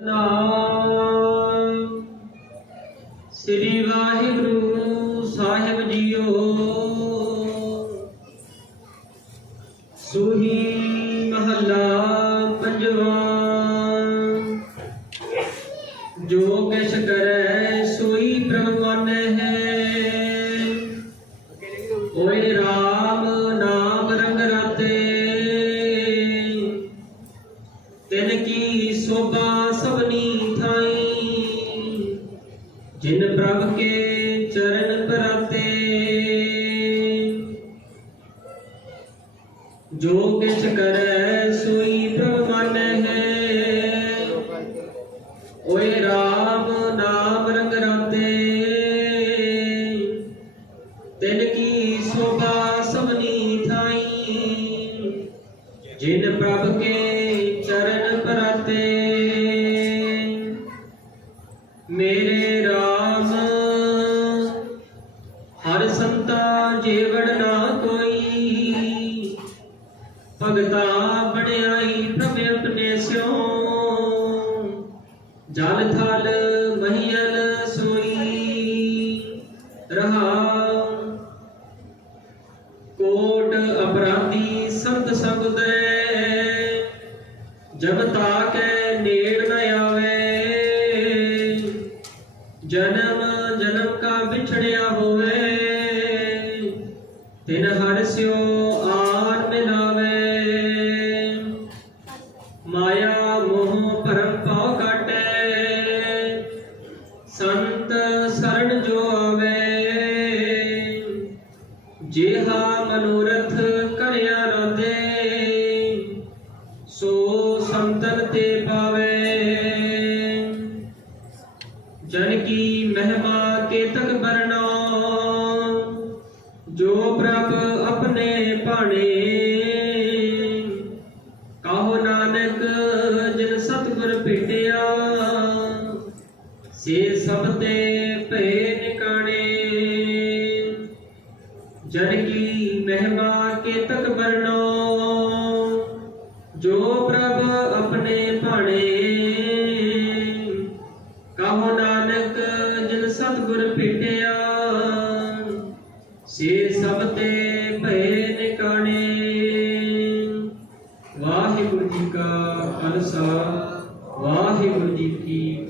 ਨਾਮ। ਸ੍ਰੀ ਵਾਹਿਗੁਰੂ ਸਾਹਿਬ ਜੀਓ। ਸੁਹੀ ਮਹੱਲਾ ਪੰਜਵਾਂ। ਜੋ ਕਿਛ ਕਰੈ ਸੋਈ ਪ੍ਰਭ ਹੈ ਜਿਨ ਪ੍ਰਭ ਕੇ ਚਰਨ ਪਰਾਤੇ, ਜੋ ਕਿਛ ਕਰੈ ਸੋਈ ਪ੍ਰਭ ਮਾਨੈ। ਹੈ ਓਏ RAM ਨਾਮ ਰੰਗ ਰਾਤੇ, ਤਿਨ ਕੀ ਸੋਭਾ ਸਭਨੀ ਥਾਈ। ਜਿਨ ਪ੍ਰਭ ਕੇ ਮੇਰੇ RAM ਹਰ ਸੰਤਾ ਜੇਵੜ ਨਾ ਕੋਈ ਭਗਤਾ ਬੜਾਈ ਪ੍ਰਭ ਆਪਣੇ ਸਿਓ ਜਲ ਥਲ ਮਹੀਲ ਸੋਈ। ਰਹਾਉ। ਕੋਟ ਅਪਰਾਧੀ ਸੰਤ ਸਬਦ ਜਬ ਤਾਕੈ ਨੇੜ ਨ branco, ਸੇ ਸਭ ਤੇ ਭਏ ਨਿਕਾਣੇ ਜਨ ਕੀ ਮਹਿਮਾ ਕੇਤਕ ਬਰਨੋ ਜੋ ਪ੍ਰਭ ਆਪਣੇ ਭਾਣੇ, ਕਹੋ ਨਾਨਕ ਜਿਨ ਸਤਿਗੁਰ ਭੇਟਿਆ ਸੇ ਸਭ ਤੇ ਭਏ ਨਿਕਾਣੇ ਵਾਹਿਗੁਰੂ ਜੀ ਕਾ ਖਾਲਸਾ, ਵਾਹਿਗੁਰੂ ਜੀ ਕੀ